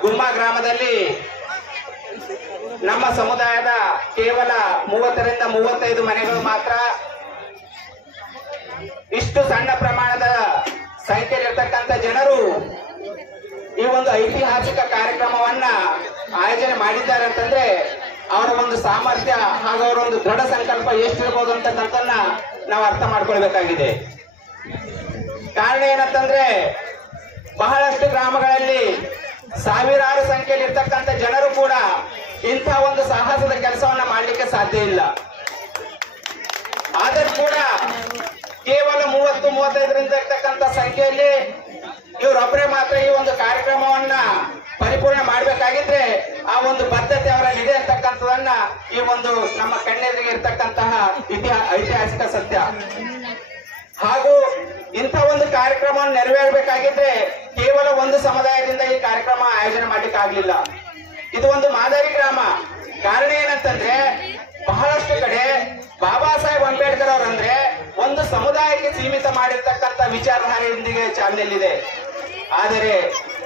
ಗುಮ್ಮ ಗ್ರಾಮದಲ್ಲಿ ನಮ್ಮ ಸಮುದಾಯದ ಕೇವಲ ಮೂವತ್ತರಿಂದ ಮೂವತ್ತೈದು ಮನೆಗಳು ಮಾತ್ರ ಇಷ್ಟು ಸಣ್ಣ ಪ್ರಮಾಣದ ಸಂಖ್ಯೆಯಲ್ಲಿರ್ತಕ್ಕಂಥ ಜನರು ಈ ಒಂದು ಐತಿಹಾಸಿಕ ಕಾರ್ಯಕ್ರಮವನ್ನ ಆಯೋಜನೆ ಮಾಡಿದ್ದಾರೆ ಅಂತಂದ್ರೆ ಅವರ ಒಂದು ಸಾಮರ್ಥ್ಯ ಹಾಗೂ ಅವರ ಒಂದು ದೃಢ ಸಂಕಲ್ಪ ಎಷ್ಟಿರ್ಬೋದು ಅಂತಕ್ಕಂಥ ನಾವು ಅರ್ಥ ಮಾಡ್ಕೊಳ್ಬೇಕಾಗಿದೆ. ಕಾರಣ ಏನಂತಂದ್ರೆ ಬಹಳಷ್ಟು ಗ್ರಾಮಗಳಲ್ಲಿ ಸಾವಿರಾರು ಸಂಖ್ಯೆಯಲ್ಲಿ ಇರ್ತಕ್ಕಂಥ ಜನರು ಕೂಡ ಇಂಥ ಒಂದು ಸಾಹಸದ ಕೆಲಸವನ್ನ ಮಾಡಲಿಕ್ಕೆ ಸಾಧ್ಯ ಇಲ್ಲ. ಆದರೂ ಕೂಡ ಕೇವಲ ಮೂವತ್ತು, ಮೂವತ್ತೈದರಿಂದ ಇರ್ತಕ್ಕಂಥ ಸಂಖ್ಯೆಯಲ್ಲಿ ಇವರೊಬ್ಬರೇ ಮಾತ್ರ ಈ ಒಂದು ಕಾರ್ಯಕ್ರಮವನ್ನ ಪರಿಪೂರ್ಣ ಮಾಡಬೇಕಾಗಿದ್ರೆ ಆ ಒಂದು ಬದ್ಧತೆ ಅವರಲ್ಲಿ ಅಂತಕ್ಕಂಥದನ್ನ ಈ ಒಂದು ನಮ್ಮ ಕಣ್ಣೆದುರಿಗೆ ಇರ್ತಕ್ಕಂತಹ ಇತಿಹಾಸ ಐತಿಹಾಸಿಕ ಸತ್ಯ. ಹಾಗೂ ಇಂಥ ಒಂದು ಕಾರ್ಯಕ್ರಮ ನೆರವೇರಬೇಕಾಗಿದ್ರೆ ಕೇವಲ ಒಂದು ಸಮುದಾಯದಿಂದ ಈ ಕಾರ್ಯಕ್ರಮ ಆಯೋಜನೆ ಮಾಡ್ಲಿಕ್ಕೆ ಆಗ್ಲಿಲ್ಲ ಇದು ಒಂದು ಮಾದರಿ ಗ್ರಾಮ. ಕಾರಣ ಏನಂತಂದ್ರೆ, ಬಹಳಷ್ಟು ಕಡೆ ಬಾಬಾ ಸಾಹೇಬ್ ಅಂಬೇಡ್ಕರ್ ಅವರಂದ್ರೆ ಒಂದು ಸಮುದಾಯಕ್ಕೆ ಸೀಮಿತ ಮಾಡಿರ್ತಕ್ಕಂಥ ವಿಚಾರಧಾರೆಯೊಂದಿಗೆ ಚಾಲನೆಯಲ್ಲಿದೆ. ಆದರೆ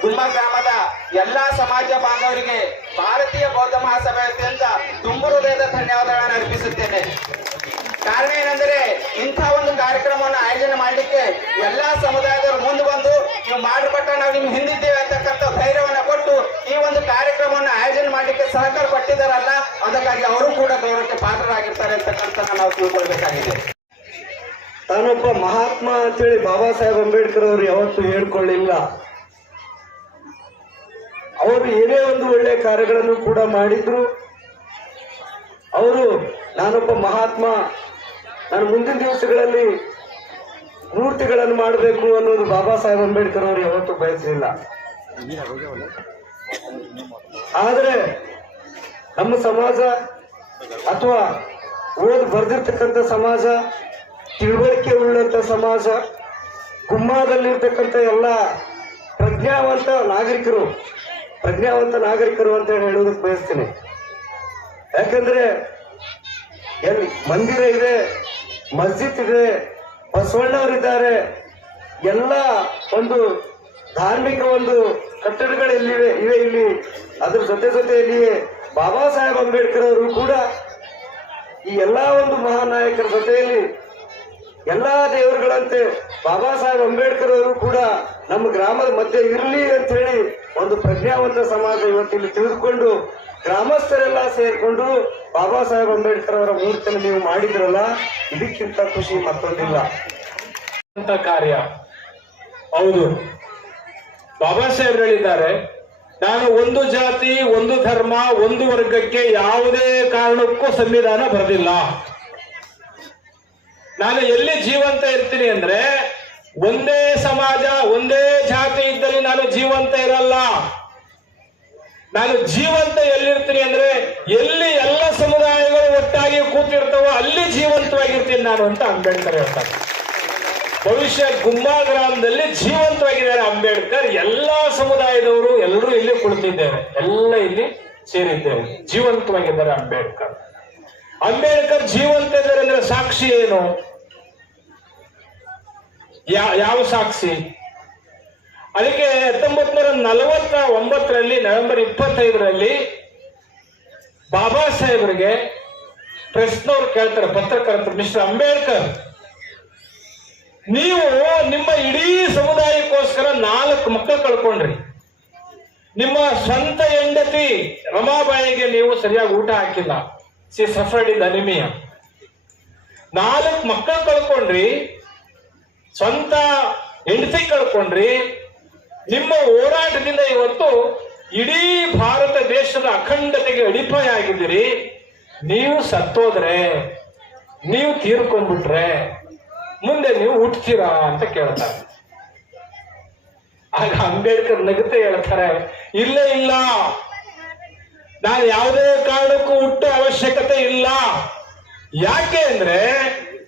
ಗುಮ್ಮ ಗ್ರಾಮದ ಎಲ್ಲಾ ಸಮಾಜ ಬಾಂಧವರಿಗೆ ಭಾರತೀಯ ಬೌದ್ಧ ಮಹಾಸಭೆ ವತಿಯಿಂದ ತುಂಬು ಹೃದಯದ ಧನ್ಯವಾದಗಳನ್ನು ಅರ್ಪಿಸುತ್ತೇನೆ. ಕಾರಣ ಏನಂದ್ರೆ ಇಂಥ ಒಂದು ಕಾರ್ಯಕ್ರಮವನ್ನು ಆಯೋಜನೆ ಮಾಡಲಿಕ್ಕೆ ಎಲ್ಲಾ ಸಮುದಾಯದವರು ಮುಂದೆ ಬಂದು ನೀವು ಮಾಡಿಬಿಟ್ಟ ನಾವು ನಿಮ್ಗೆ ಹಿಂದಿದ್ದೇವೆ ಅಂತಕ್ಕಂಥ ಧೈರ್ಯವನ್ನ ಕೊಟ್ಟು ಈ ಒಂದು ಕಾರ್ಯಕ್ರಮವನ್ನು ಆಯೋಜನೆ ಮಾಡಲಿಕ್ಕೆ ಸಹಕಾರ ಕೊಟ್ಟಿದ್ದಾರಲ್ಲ, ಅದಕ್ಕಾಗಿ ಅವರು ಕೂಡ ಗೌರವಕ್ಕೆ ಪಾತ್ರರಾಗಿರ್ತಾರೆ ಅಂತಕ್ಕಂಥ ನಾವು ತಿಳ್ಕೊಳ್ಬೇಕಾಗಿದೆ. ತಾನೊಬ್ಬ ಮಹಾತ್ಮ ಅಂತೇಳಿ ಬಾಬಾ ಸಾಹೇಬ್ ಅಂಬೇಡ್ಕರ್ ಅವರು ಯಾವತ್ತೂ ಹೇಳ್ಕೊಳ್ಳಿಲ್ಲ. ಅವರು ಏನೇ ಒಂದು ಒಳ್ಳೆ ಕಾರ್ಯಗಳನ್ನು ಕೂಡ ಮಾಡಿದ್ರು. ಅವರು ನಾನೊಬ್ಬ ಮಹಾತ್ಮ ನಾನು ಮುಂದಿನ ದಿವಸಗಳಲ್ಲಿ ಮೂರ್ತಿಗಳನ್ನು ಮಾಡಬೇಕು ಅನ್ನೋದು ಬಾಬಾ ಸಾಹೇಬ್ ಅಂಬೇಡ್ಕರ್ ಅವರು ಯಾವತ್ತೂ ಬಯಸಲಿಲ್ಲ. ಆದರೆ ನಮ್ಮ ಸಮಾಜ ಅಥವಾ ಓದ್ ಬರೆದಿರ್ತಕ್ಕಂಥ ಸಮಾಜ, ತಿಳುವಳಿಕೆ ಉಳ್ಳಂತ ಸಮಾಜ, ಗುಮ್ಮಾದಲ್ಲಿರ್ತಕ್ಕಂಥ ಎಲ್ಲ ಪ್ರಜ್ಞಾವಂತ ನಾಗರಿಕರು ಪ್ರಜ್ಞಾವಂತ ನಾಗರಿಕರು ಅಂತ ಹೇಳಿ ಹೇಳೋದಕ್ಕೆ ಬಯಸ್ತೀನಿ. ಯಾಕಂದ್ರೆ ಎಲ್ಲಿ ಮಂದಿರ ಇದೆ ಮಸ್ಜಿದ್ ಇದೆ, ಬಸವಣ್ಣವರಿದ್ದಾರೆ. ಎಲ್ಲ ಒಂದು ಧಾರ್ಮಿಕ ಒಂದು ಕಟ್ಟಡಗಳು ಎಲ್ಲಿವೆ ಇವೆ ಇಲ್ಲಿ. ಅದ್ರ ಜೊತೆ ಜೊತೆಯಲ್ಲಿಯೇ ಬಾಬಾ ಸಾಹೇಬ್ ಅಂಬೇಡ್ಕರ್ ಅವರು ಕೂಡ ಈ ಎಲ್ಲಾ ಒಂದು ಮಹಾನಾಯಕರ ಜೊತೆಯಲ್ಲಿ ಎಲ್ಲಾ ದೇವರುಗಳಂತೆ ಬಾಬಾ ಸಾಹೇಬ್ ಅಂಬೇಡ್ಕರ್ ಅವರು ಕೂಡ ನಮ್ಮ ಗ್ರಾಮದ ಮಧ್ಯೆ ಇರಲಿ ಅಂತ ಹೇಳಿ ಒಂದು ಪ್ರಜ್ಞಾವಂತ ಸಮಾಜ ಇವತ್ತಿಲ್ಲಿ ತಿಳಿದುಕೊಂಡು ಗ್ರಾಮಸ್ಥರೆಲ್ಲ ಸೇರಿಕೊಂಡು ಬಾಬಾ ಸಾಹೇಬ್ ಅಂಬೇಡ್ಕರ್ ಅವರ ಮೂರ್ತಿಯನ್ನು ನೀವು ಮಾಡಿದ್ರಲ್ಲ, ಇದಕ್ಕಿಂತ ಖುಷಿ ಮತ್ತೊಂದಿಲ್ಲ. ಅಂತ ಕಾರ್ಯ. ಹೌದು. ಬಾಬಾ ಸಾಹೇಬ್ ಹೇಳಿದ್ದಾರೆ, ನಾನು ಒಂದು ಜಾತಿ, ಒಂದು ಧರ್ಮ, ಒಂದು ವರ್ಗಕ್ಕೆ ಯಾವುದೇ ಕಾರಣಕ್ಕೂ ಸಂವಿಧಾನ ಬರೆದಿಲ್ಲ. ನಾನು ಎಲ್ಲಿ ಜೀವಂತ ಇರ್ತೀನಿ ಅಂದ್ರೆ, ಒಂದೇ ಸಮಾಜ, ಒಂದೇ ಜಾತಿ ಇದ್ದಲ್ಲಿ ನಾನು ಜೀವಂತ ಇರಲ್ಲ. ನಾನು ಜೀವಂತ ಎಲ್ಲಿರ್ತೀನಿ ಅಂದ್ರೆ ಎಲ್ಲಿ ಎಲ್ಲ ಸಮುದಾಯಗಳು ಒಟ್ಟಾಗಿ ಕೂತಿರ್ತಾವೋ ಅಲ್ಲಿ ಜೀವಂತವಾಗಿರ್ತೀನಿ ನಾನು ಅಂತ ಅಂಬೇಡ್ಕರ್ ಹೇಳ್ತಾರೆ. ಭವಿಷ್ಯ ಗುಂಬಾ ಗ್ರಾಮದಲ್ಲಿ ಜೀವಂತವಾಗಿದ್ದಾರೆ ಅಂಬೇಡ್ಕರ್. ಎಲ್ಲಾ ಸಮುದಾಯದವರು ಎಲ್ಲರೂ ಇಲ್ಲಿ ಕುಳಿತಿದ್ದೇವೆ. ಎಲ್ಲ ಇಲ್ಲಿ ಸೇರಿದ್ದೇವೆ. ಜೀವಂತವಾಗಿದ್ದಾರೆ ಅಂಬೇಡ್ಕರ್. ಅಂಬೇಡ್ಕರ್ ಜೀವಂತ ಇದ್ದಾರೆ ಅಂದ್ರೆ ಸಾಕ್ಷಿ ಏನು? ಯಾವ ಸಾಕ್ಷಿ? ಅದಕ್ಕೆ ಹತ್ತೊಂಬತ್ ನೂರ ನಲವತ್ತ ಒಂಬತ್ತರಲ್ಲಿ ನವೆಂಬರ್ ಇಪ್ಪತ್ತೈದರಲ್ಲಿ ಬಾಬಾ ಸಾಹೇಬರಿಗೆ ಪ್ರೆಸ್ನವ್ರು ಕೇಳ್ತಾರೆ ಪತ್ರಕರ್ತರು ಮಿಸ್ಟರ್ ಅಂಬೇಡ್ಕರ್. ನೀವು ನಿಮ್ಮ ಇಡೀ ಸಮುದಾಯಕ್ಕೋಸ್ಕರ ನಾಲ್ಕು ಮಕ್ಕಳು ಕಳ್ಕೊಂಡ್ರಿ. ನಿಮ್ಮ ಸ್ವಂತ ಹೆಂಡತಿ ರಮಾಬಾಯಿಗೆ ನೀವು ಸರಿಯಾಗಿ ಊಟ ಹಾಕಿಲ್ಲ. ಸಿ ಸಫರ್ಡ್ ಇನ್ ಅನಿಮಿಯ ನಾಲ್ಕು ಮಕ್ಕಳು ಕಳ್ಕೊಂಡ್ರಿ, ಸ್ವಂತ ಹೆಂಡತಿ ಕಳ್ಕೊಂಡ್ರಿ ನಿಮ್ಮ ಹೋರಾಟದಿಂದ ಇವತ್ತು ಇಡೀ ಭಾರತ ದೇಶದ ಅಖಂಡತೆಗೆ ಅಡಿಪಾಯ ಆಗಿದ್ದೀರಿ. ನೀವು ಸತ್ತೋದ್ರೆ, ನೀವು ತೀರ್ಕೊಂಡ್ಬಿಟ್ರೆ, ಮುಂದೆ ನೀವು ಹುಟ್ತೀರಾ ಅಂತ ಕೇಳ್ತಾರೆ. ಆಗ ಅಂಬೇಡ್ಕರ್ ನಗತೆ ಹೇಳ್ತಾರೆ, ಇಲ್ಲ ಇಲ್ಲ. ನಾನು ಯಾವುದೇ ಕಾರಣಕ್ಕೂ ಹುಟ್ಟು ಅವಶ್ಯಕತೆ ಇಲ್ಲ. ಯಾಕೆ ಅಂದ್ರೆ,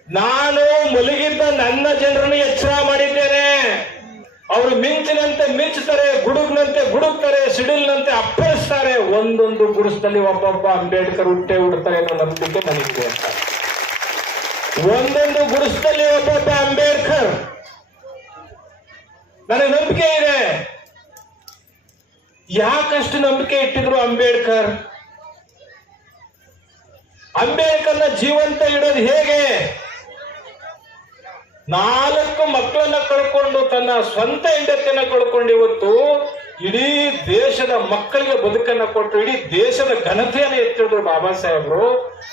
ನಾನು ಮಲಗಿದ್ದ ನನ್ನ ಜನರನ್ನು ಎಚ್ಚರ ಮಾಡಿದ್ದೇನೆ. ಅವರು ಮಿಂಚಿನಂತೆ ಮಿಂಚುತ್ತಾರೆ, ಗುಡುಗ್ನಂತೆ ಗುಡುಗ್ತಾರೆ, ಸಿಡಿಲ್ನಂತೆ ಅಪ್ಪಳಿಸ್ತಾರೆ. ಒಂದೊಂದು ಗುಡಿಸ್ನಲ್ಲಿ ಒಬ್ಬೊಬ್ಬ ಅಂಬೇಡ್ಕರ್ ಹುಟ್ಟೆ ಹುಡ್ತಾರೆ ಅನ್ನೋ ನಂಬಿಕೆ ನನಗಿದೆ ಅಂತ. ಒಂದೊಂದು ಗುಡಿಸ್ನಲ್ಲಿ ಒಬ್ಬೊಬ್ಬ ಅಂಬೇಡ್ಕರ್. ನನಗೆ ನಂಬಿಕೆ ಇದೆ. ಯಾಕಷ್ಟು ನಂಬಿಕೆ ಇಟ್ಟಿದ್ರು ಅಂಬೇಡ್ಕರ್? ಅಂಬೇಡ್ಕರ್ನ ಜೀವಂತ ಇಡೋದು ಹೇಗೆ? ನಾಲ್ಕು ಮಕ್ಕಳನ್ನ ಕಳ್ಕೊಂಡು ತನ್ನ ಸ್ವಂತ ಹೆಂಡತಿಯನ್ನ ಕಳ್ಕೊಂಡು ಇವತ್ತು ಇಡೀ ದೇಶದ ಮಕ್ಕಳಿಗೆ ಬದುಕನ್ನ ಕೊಟ್ಟು, ಇಡೀ ದೇಶದ ಘನತೆಯನ್ನ ಎತ್ತಿದ್ರು ಬಾಬಾ ಸಾಹೇಬ್ರು.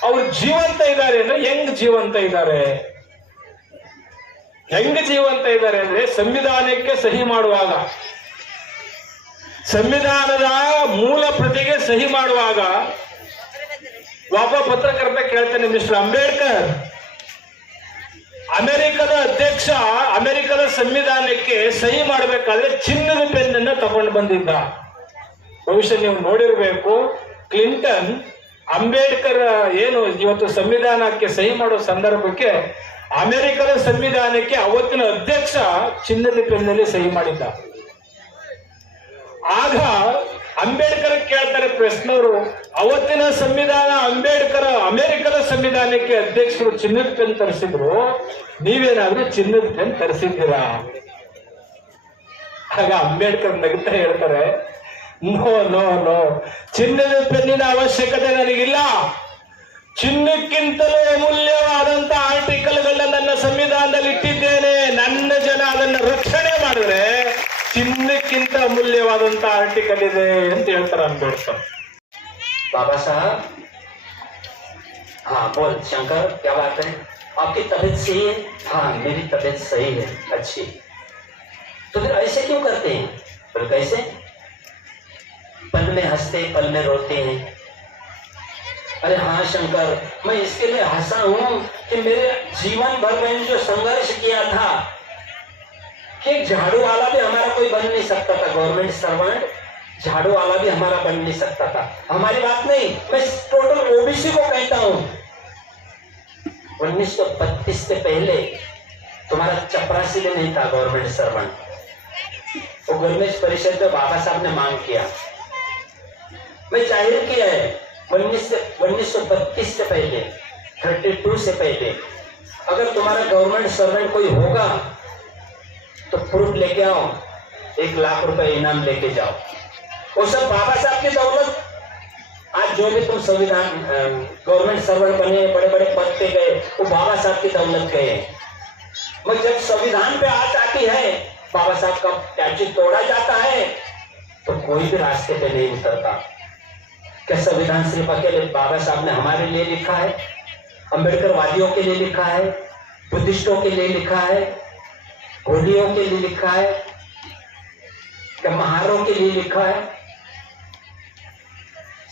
ಅವ್ರು ಜೀವಂತ ಇದ್ದಾರೆ ಅಂದ್ರೆ ಹೆಂಗ್ ಜೀವಂತ ಇದ್ದಾರೆ? ಹೆಂಗ್ ಜೀವಂತ ಇದ್ದಾರೆ ಅಂದ್ರೆ ಸಂವಿಧಾನಕ್ಕೆ ಸಹಿ ಮಾಡುವಾಗ. ಸಂವಿಧಾನದ ಮೂಲ ಪ್ರತಿಗೆ ಸಹಿ ಮಾಡುವಾಗ. ವಾಪ ಪತ್ರಕರ್ತ ಕೇಳ್ತಾನೆ, ಮಿಸ್ಟರ್ ಅಂಬೇಡ್ಕರ್ ಅಮೆರಿಕದ ಅಧ್ಯಕ್ಷ ಅಮೆರಿಕದ ಸಂವಿಧಾನಕ್ಕೆ ಸಹಿ ಮಾಡಬೇಕಾದ್ರೆ ಚಿನ್ನದ ಪೆನ್ನನ್ನು ತಗೊಂಡು ಬಂದಿದ್ದ. ಬಹುಶಃ ನೀವು ನೋಡಿರಬೇಕು, ಕ್ಲಿಂಟನ್, ಅಂಬೇಡ್ಕರ್, ಏನು ಇವತ್ತು ಸಂವಿಧಾನಕ್ಕೆ ಸಹಿ ಮಾಡೋ ಸಂದರ್ಭಕ್ಕೆ ಅಮೆರಿಕದ ಸಂವಿಧಾನಕ್ಕೆ ಅವತ್ತಿನ ಅಧ್ಯಕ್ಷ ಚಿನ್ನದ ಪೆನ್ನಲ್ಲಿ ಸಹಿ ಮಾಡಿದ್ದ. ಆಗ ಅಂಬೇಡ್ಕರ್ ಕೇಳ್ತಾರೆ ಪ್ರಶ್ನವರು, ಅವತ್ತಿನ ಸಂವಿಧಾನ ಅಂಬೇಡ್ಕರ್, ಅಮೆರಿಕದ ಸಂವಿಧಾನಕ್ಕೆ ಅಧ್ಯಕ್ಷರು ಚಿನ್ನದ ಪೆನ್ ತರಿಸಿದ್ರು, ನೀವೇನಾದ್ರೂ ಚಿನ್ನದ ಪೆನ್ ತರಿಸಿದ್ದೀರಾ? ಆಗ ಅಂಬೇಡ್ಕರ್ ನಗುತ್ತಾ ಹೇಳ್ತಾರೆ, ನೋ ನೋ ನೋ, ಚಿನ್ನದ ಪೆನ್ನಿನ ಅವಶ್ಯಕತೆ ನನಗಿಲ್ಲ. ಚಿನ್ನಕ್ಕಿಂತಲೂ ಅಮೂಲ್ಯವಾದಂತ ಆರ್ಟಿಕಲ್ಗಳನ್ನ ನನ್ನ ಸಂವಿಧಾನದಲ್ಲಿ ಇಟ್ಟಿದ್ದೇನೆ ಚಿನ್ನಕ್ಕಿಂತ ಅಮೂಲ್ಯವಾದಂತ ಆರ್ಟಿಕಲ್ ಇದೆ ಅಂತ ಹೇಳ್ತಾರೆ ಅಂಬೇಡ್ಕರ್ बाबा साहब हाँ बोल शंकर क्या बात है आपकी तबीयत सही है हाँ मेरी तबीयत सही है अच्छी तो फिर ऐसे क्यों करते हैं बोले कैसे पल में हंसते पल में रोते हैं अरे हाँ शंकर मैं इसके लिए हंसा हूं कि मेरे जीवन भर मैंने जो संघर्ष किया था कि झाड़ू वाला भी हमारा कोई बन नहीं सकता था, गवर्नमेंट सर्वेंट झाड़ू वाला भी हमारा बन नहीं सकता था। हमारी बात नहीं, मैं टोटल ओबीसी को कहता हूँ। 1932 से पहले तुम्हारा चपरासी भी नहीं था गवर्नमेंट सर्वेंट वो गवर्नमेंट परिषद में बाबा साहब ने मांग किया। मैं ज़ाहिर किया है, उन्नीस उन्नीस सौ बत्तीस से पहले थर्टी टू से पहले, अगर तुम्हारा गवर्नमेंट सर्वेंट कोई होगा तो प्रूफ लेके आओ, एक लाख रुपए इनाम लेके जाओ। वो सब बाबा साहब की दौलत। आज जो भी तुम संविधान गवर्नमेंट सर्वर बने बड़े बड़े पद पे गए, वो बाबा साहब की दौलत गए। मगर जब संविधान पे आत आती है, बाबा साहब का स्टैचू तोड़ा जाता है तो कोई भी रास्ते पे नहीं उतरता। क्या संविधान सिर्फ़ अकेले बाबा साहब ने हमारे लिए लिखा है? अंबेडकर वादियों के लिए लिखा है? बुद्धिस्टों के लिए लिखा है? होलियों के लिए लिखा है क्या महारों के लिए लिखा है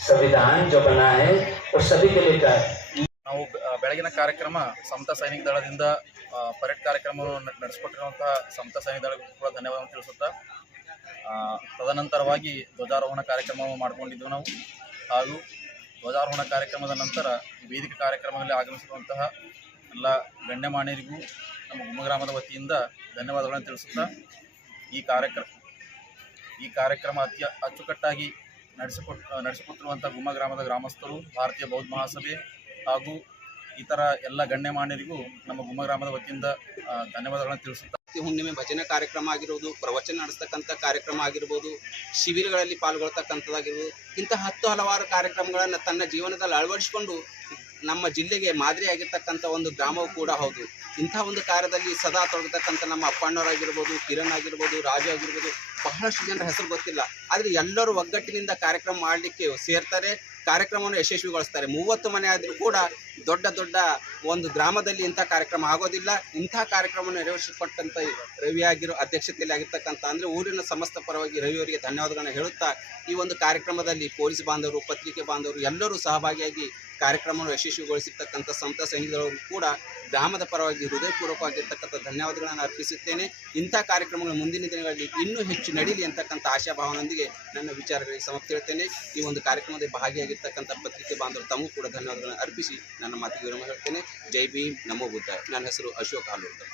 संविधान जो बना है वो सभी के लिए का है ನಾವು ಬೆ- ಬೆಳಗಿನ ಕಾರ್ಯಕ್ರಮ ಸಮತ ಸೈನಿಕ ದಳದಿಂದ ಆ, ಪರೇಡ್ ಕಾರ್ಯಕ್ರಮವನ್ನು ನ- ನಡೆಸಿಕೊಟ್ಟಿರುವಂತಹ ಸಮತ ಸೈನಿಕ ದಳಕ್ಕೂ ಕೂಡ ಧನ್ಯವಾದ ತಿಳಿಸುತ್ತಾ ಆ, ತದನಂತರವಾಗಿ ಧ್ವಜಾರೋಹಣ ಕಾರ್ಯಕ್ರಮವನ್ನು ಮಾಡಿಕೊಂಡಿದ್ದೆವು ನಾವು ಹಾಗೂ ಧ್ವಜಾರೋಹಣ ಕಾರ್ಯಕ್ರಮದ ನಂತರ ವೇದಿಕೆ ಕಾರ್ಯಕ್ರಮದಲ್ಲಿ ಆಗಮಿಸಿರುವಂತಹ ಎಲ್ಲ ಗಣ್ಯಮಾನ್ಯರಿಗೂ ನಮ್ಮ ಗುಮ್ಮ ಗ್ರಾಮದ ವತಿಯಿಂದ ಧನ್ಯವಾದಗಳನ್ನು ತಿಳಿಸುತ್ತಾ ಈ ಕಾರ್ಯಕ್ರಮ ಈ ಕಾರ್ಯಕ್ರಮ ಅತ್ಯ ಅಚ್ಚುಕಟ್ಟಾಗಿ ನಡೆಸಿಕೊಟ್, ನಡೆಸಿಕೊಟ್ಟಿರುವಂಥ ಗುಮ್ಮ ಗ್ರಾಮದ ಗ್ರಾಮಸ್ಥರು, ಭಾರತೀಯ ಬೌದ್ಧ ಮಹಾಸಭೆ ಹಾಗೂ ಇತರ ಎಲ್ಲ ಗಣ್ಯಮಾನ್ಯರಿಗೂ ನಮ್ಮ ಗುಮ್ಮ ಗ್ರಾಮದ ವತಿಯಿಂದ ಧನ್ಯವಾದಗಳನ್ನು ತಿಳಿಸುತ್ತಾ. ಹುಣ್ಣಿಮೆ ಭಜನೆ ಕಾರ್ಯಕ್ರಮ ಆಗಿರ್ಬೋದು, ಪ್ರವಚನ ನಡೆಸ್ತಕ್ಕಂಥ ಕಾರ್ಯಕ್ರಮ ಆಗಿರ್ಬೋದು, ಶಿಬಿರಗಳಲ್ಲಿ ಪಾಲ್ಗೊಳ್ತಕ್ಕಂಥದ್ದಾಗಿರ್ಬೋದು, ಇಂತಹ ಹತ್ತು ಹಲವಾರು ಕಾರ್ಯಕ್ರಮಗಳನ್ನು ತನ್ನ ಜೀವನದಲ್ಲಿ ಅಳವಡಿಸಿಕೊಂಡು ನಮ್ಮ ಜಿಲ್ಲೆಗೆ ಮಾದರಿಯಾಗಿರ್ತಕ್ಕಂಥ ಒಂದು ಗ್ರಾಮವೂ ಕೂಡ ಹೌದು. ಇಂಥ ಒಂದು ಕಾರ್ಯದಲ್ಲಿ ಸದಾ ತೊಡಗತಕ್ಕಂಥ ನಮ್ಮ ಅಪ್ಪಣ್ಣವರಾಗಿರ್ಬೋದು ಕಿರಣ್ ಆಗಿರ್ಬೋದು, ರಾಜು ಆಗಿರ್ಬೋದು, ಬಹಳಷ್ಟು ಜನರ ಹೆಸರು ಗೊತ್ತಿಲ್ಲ. ಆದರೆ ಎಲ್ಲರೂ ಒಗ್ಗಟ್ಟಿನಿಂದ ಕಾರ್ಯಕ್ರಮ ಮಾಡಲಿಕ್ಕೆ ಸೇರ್ತಾರೆ, ಕಾರ್ಯಕ್ರಮವನ್ನು ಯಶಸ್ವಿಗೊಳಿಸ್ತಾರೆ. ಮೂವತ್ತು ಮನೆ ಆದರೂ ಕೂಡ ದೊಡ್ಡ ದೊಡ್ಡ ಒಂದು ಗ್ರಾಮದಲ್ಲಿ ಇಂಥ ಕಾರ್ಯಕ್ರಮ ಆಗೋದಿಲ್ಲ. ಇಂಥ ಕಾರ್ಯಕ್ರಮವನ್ನು ನೆರವೇರಿಸಿಕೊಟ್ಟಂಥ ರವಿ ಆಗಿರೋ ಅಧ್ಯಕ್ಷತೆಯಲ್ಲಿ ಆಗಿರ್ತಕ್ಕಂಥ ಅಂದರೆ ಊರಿನ ಸಮಸ್ತ ಪರವಾಗಿ ರವಿ ಅವರಿಗೆ ಧನ್ಯವಾದಗಳನ್ನು ಹೇಳುತ್ತಾ, ಈ ಒಂದು ಕಾರ್ಯಕ್ರಮದಲ್ಲಿ ಪೊಲೀಸ್ ಬಾಂಧವರು, ಪತ್ರಿಕೆ ಬಾಂಧವರು ಎಲ್ಲರೂ ಸಹಭಾಗಿಯಾಗಿ ಕಾರ್ಯಕ್ರಮವನ್ನು ಯಶಸ್ವಿಗೊಳಿಸಿರ್ತಕ್ಕಂಥ ಸಂತ ಸಂಘದವರು ಕೂಡ ಗ್ರಾಮದ ಪರವಾಗಿ ಹೃದಯಪೂರ್ವಕವಾಗಿರ್ತಕ್ಕಂಥ ಧನ್ಯವಾದಗಳನ್ನು ಅರ್ಪಿಸುತ್ತೇನೆ. ಇಂಥ ಕಾರ್ಯಕ್ರಮಗಳು ಮುಂದಿನ ದಿನಗಳಲ್ಲಿ ಇನ್ನೂ ಹೆಚ್ಚು ನಡೀಲಿ ಅಂತಕ್ಕಂಥ ಆಶಾಭಾವನೊಂದಿಗೆ ನನ್ನ ವಿಚಾರಗಳಿಗೆ ಸಮಾಪ್ತಿ ಈ ಒಂದು ಕಾರ್ಯಕ್ರಮದಲ್ಲಿ ಭಾಗಿಯಾಗಿರ್ತಕ್ಕಂಥ ಪತ್ರಿಕೆ ಬಾಂಧವರು ತಮಗೂ ಕೂಡ ಧನ್ಯವಾದಗಳನ್ನು ಅರ್ಪಿಸಿ ನನ್ನ ಮಾತಿಗೆ ವಿರಾಮ ಹೇಳ್ತೇನೆ. ಜೈ ಭೀಮ್, ನಮೋ ಬುದ್ಧ. ನನ್ನ ಹೆಸರು ಅಶೋಕ್ ಆಲೂರ್ಕರ್